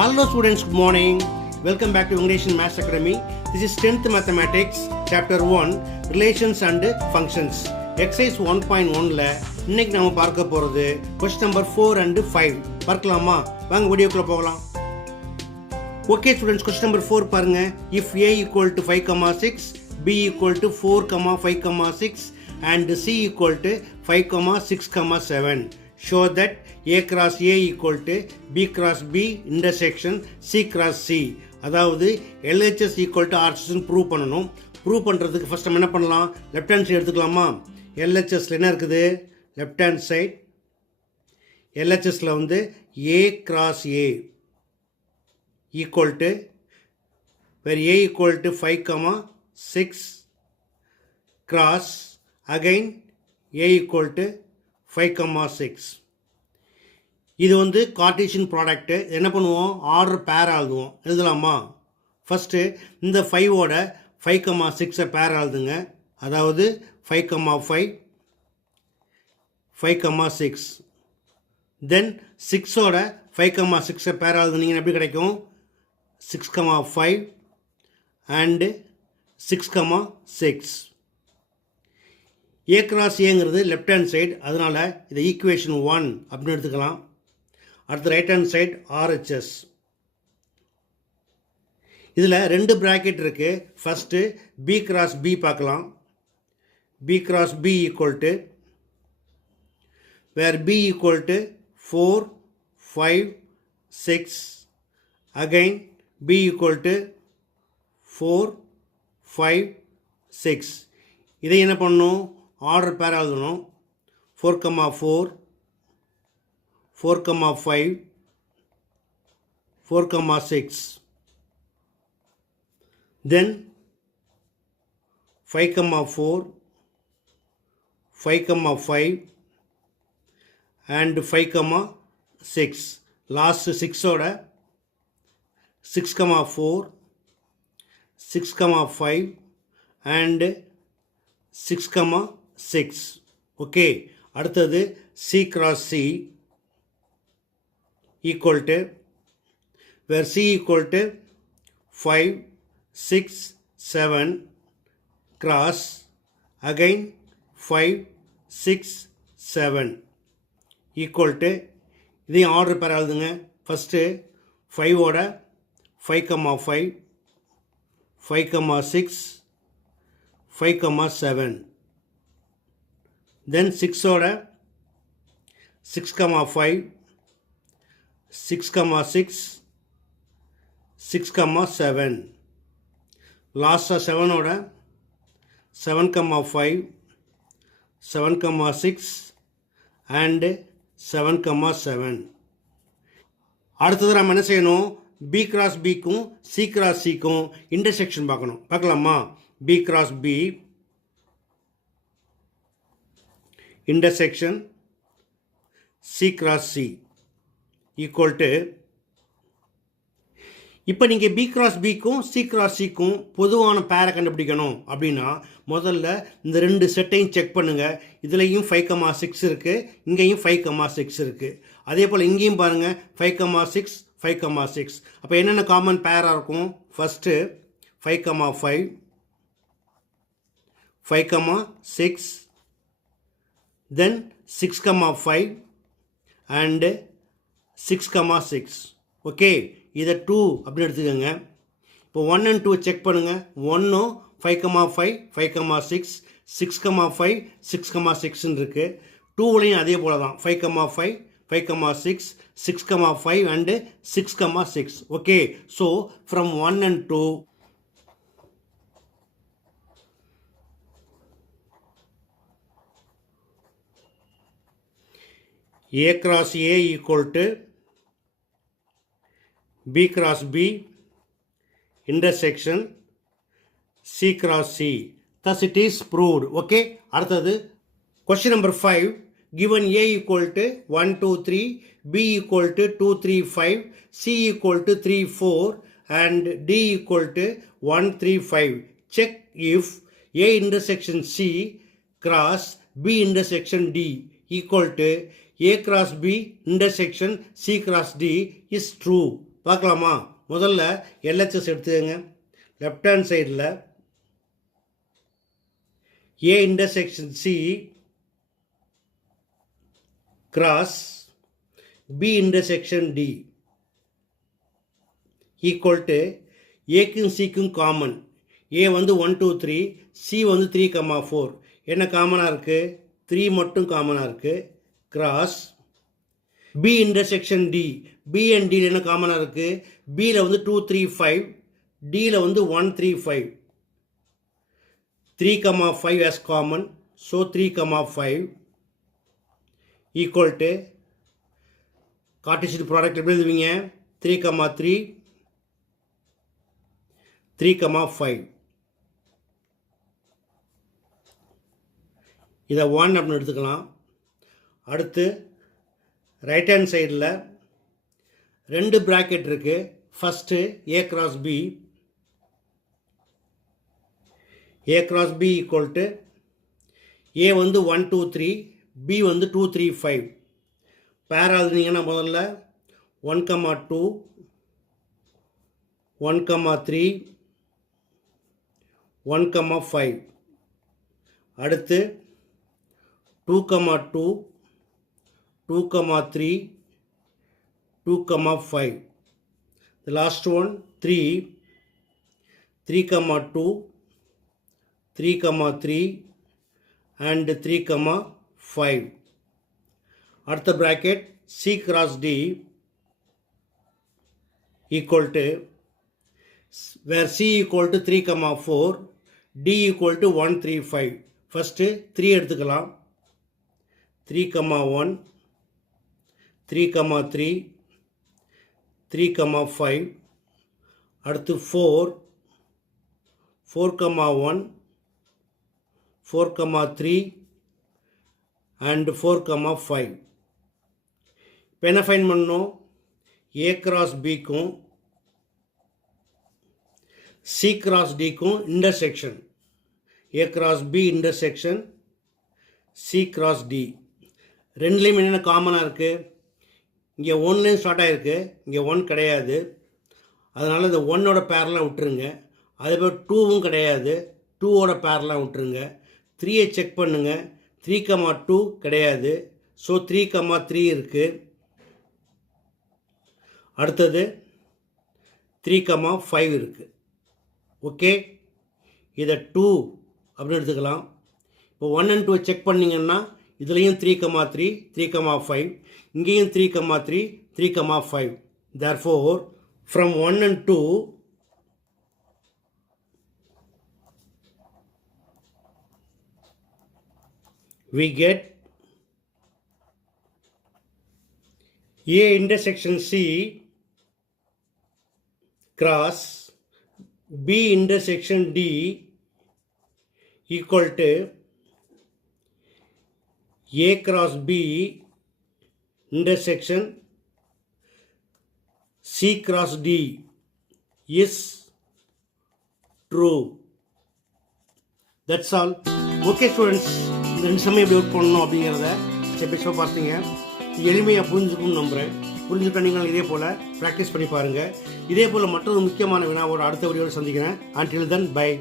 Hello students, good morning. Welcome back to English and Maths Academy. This is 10th Mathematics, Chapter 1, Relations and Functions. Exercise 1.1ல இன்னைக்கு நாம பார்க்க போறது question number 4 and 5. பார்க்கலாமா? வாங்க வீடியோக்குள்ள போகலாம். Okay students, question number 4 பாருங்க. If a equal to 5, 6, b equal to 4, 5, 6 and c equal to 5, 6, 7. Show that a cross a equal to b cross b intersection c cross c. அதாவது LHS equal to RHS prove பண்ணணும். Prove பண்ணுறதுக்கு first நம்ம என்ன பண்ணலாம், left hand side எடுத்துக்கலாமா? LHSல என்ன இருக்குது? Left hand side LHSல வந்து a cross a equal to where a equal to 5, 6 cross again a equal to 5, 6. இது வந்து கார்ட்டீசியன் ப்ராடக்ட்டு. என்ன பண்ணுவோம், ஆர்டர் பேர் எழுதுவோம். எழுதலாமா? ஃபஸ்ட்டு இந்த 5ஓட 5, 6 பேர் எழுதுங்க. அதாவது 5, 5, 5, 6. தென் 6ஓட 5, 6 பேர் எழுதுனீங்கன்னா எப்படி கிடைக்கும்? 6, 5 அண்டு 6, 6. a cross ஏங்கிறது லெஃப்ட் ஹேண்ட் சைடு, அதனால் இதை ஈக்குவேஷன் 1 அப்படின்னு எடுத்துக்கலாம். அடுத்து ரைட் ஹேண்ட் சைடு RHS. இதில் ரெண்டு ப்ராக்கெட் இருக்குது. ஃபஸ்ட்டு b cross b பார்க்கலாம். b cross b equal to where b equal to 4, 5, 6 again b equal to 4, 5, 6. இதை என்ன பண்ணணும், ஆர்டர் பேர் எழுதணும். 4, 4, 4, 5, 4, 6. Then 5, 4, 5, 5 and 5, 6. Last 6ஓட 6, 4, 6, 5 and 6, 6. Okay. அடுத்தது c cross c equal to where c equal to 5, 6, 7 cross again 5, 6, 7 equal to இதையும் order பேர் எழுதுங்க. First 5ஓட 5, 5, 5, 6, 5, 7. Then 6ஓட 6, 5, 6, 6, 6, 7. லாஸ்ட்டாக 7ஓட 7, 5, 7, 6 and 7, 7. அடுத்தது நம்ம என்ன செய்யணும், b cross bக்கும் c cross cக்கும் இன்டர்செக்ஷன் பார்க்கணும். பார்க்கலாமா? b cross b intersection c cross c equal to, இப்போ நீங்கள் b cross bக்கும் c cross cக்கும் பொதுவான பேரை கண்டுபிடிக்கணும் அப்படின்னா முதல்ல இந்த ரெண்டு செட்டையும் செக் பண்ணுங்கள். இதுலேயும் 5, 6 இருக்குது, இங்கேயும் 5, 6 இருக்குது. அதே போல் இங்கேயும் பாருங்கள் 5, 6, 5, 6. அப்போ என்னென்ன காமன் பேராக இருக்கும்? First 5, 5, 5, 6, then 6, 5 and 6, 6. ஓகே, இதை 2 அப்படின்னு எடுத்துக்கோங்க. இப்போ 1 and 2 செக் பண்ணுங்கள். 1ம் 5, 5, 5, 6, 6, 5, 6, 6 இருக்குது. 2லையும் அதே போல தான் 5, 5, 5, 6, 6, 5 and 6, 6. Okay, so from 1 and 2 a cross a equal to b cross b intersection c cross c. Thus it is proved. Okay. அடுத்தது question number 5. Given a equal to 1, 2, 3, b equal to 2, 3, 5, c equal to 3, 4 and d equal to 1, 3, 5. Check if a intersection c cross b intersection d equal to a cross b intersection c cross d is true. பார்க்கலாமா? முதல்ல LHS எடுத்துக்கங்க. Left hand சைடில் A intersection C cross B intersection D equal to ஏக்கும் சிக்கும் common. ஏ வந்து 1 2 3, C வந்து 3, 4. என்ன காமனாக இருக்குது? 3 மட்டும் காமனாக இருக்குது. Cross B intersection D, B and டியில் என்ன காமனாக இருக்குது? பியில் வந்து 2 3 5, டியில் வந்து 1 3 5. 3, 5 as common, so 3, 5 equal to Cartesian product எப்படி எழுதுவீங்க? 3, 3, 3, 5. இதை 1 அப்படின்னு எடுத்துக்கலாம். அடுத்து ரைட் ஹேண்ட் சைடில் 2 ப்ராக்கெட் இருக்குது. First A cross B, A cross B equal to A வந்து 1 2 3, பி வந்து 2 3 5. பேர் எழுதுனீங்கன்னா முதல்ல 1, 2, 1, 3, 1, 5. அடுத்து 2, 2, 2, 3, 2, 5. The last one 3, 3, 2, 3, 3 and 3, 5. அடுத்த bracket C cross D equal to, where C equal to 3, 4, D equal to 1 3 5. First 3 எடுத்துக்கலாம். 3, 1, 3, 3, 3, 5. அடுத்து 4, 4, 1, 4, 3 and 4, 5. இப்போ என்ன ஃபைண்ட் பண்ணணும்? ஏ கிராஸ் பிக்கும் சி கிராஸ் டிக்கும் intersection. A cross B intersection C cross D. ரெண்டுலேயும் என்னென்ன காமனாக இருக்குது? இங்கே 1லேயும் ஸ்டார்ட் ஆகிருக்கு, இங்கே 1 கிடையாது. அதனால் இந்த 1ஓட பேரெலாம் விட்டுருங்க. அதேபோல் 2வும் கிடையாது, 2ஓட பேரெலாம் விட்டுருங்க. 3ஐ செக் பண்ணுங்கள். 3, 2 கிடையாது, ஸோ 3, 3 இருக்குது. அடுத்தது 3, 5 இருக்குது. ஓகே, இதை 2 அப்படின்னு எடுத்துக்கலாம். இப்போ 1 and 2 செக் பண்ணிங்கன்னா இதுலேயும் 3, 3, 3, 5, இங்கேயும் 3, 3, 3, 5. Therefore, from 1 and 2, we get A intersection C cross B intersection D equal to A cross B intersection C cross D is true. That's all. Okay students, இந்த 2 சமயம் எப்படி ஒர்க் பண்ணணும் அப்படிங்கிறத ஸ்டெப் பார்த்தீங்க. எளிமையாக புரிஞ்சுக்கணும்னு நம்புகிறேன். புரிஞ்சுக்க நீங்கள் இதே போல் ப்ராக்டிஸ் பண்ணி பாருங்கள். இதே போல் மற்றொரு முக்கியமான வினாவோட அடுத்த வீடியோவில் சந்திக்கிறேன். Until then, bye.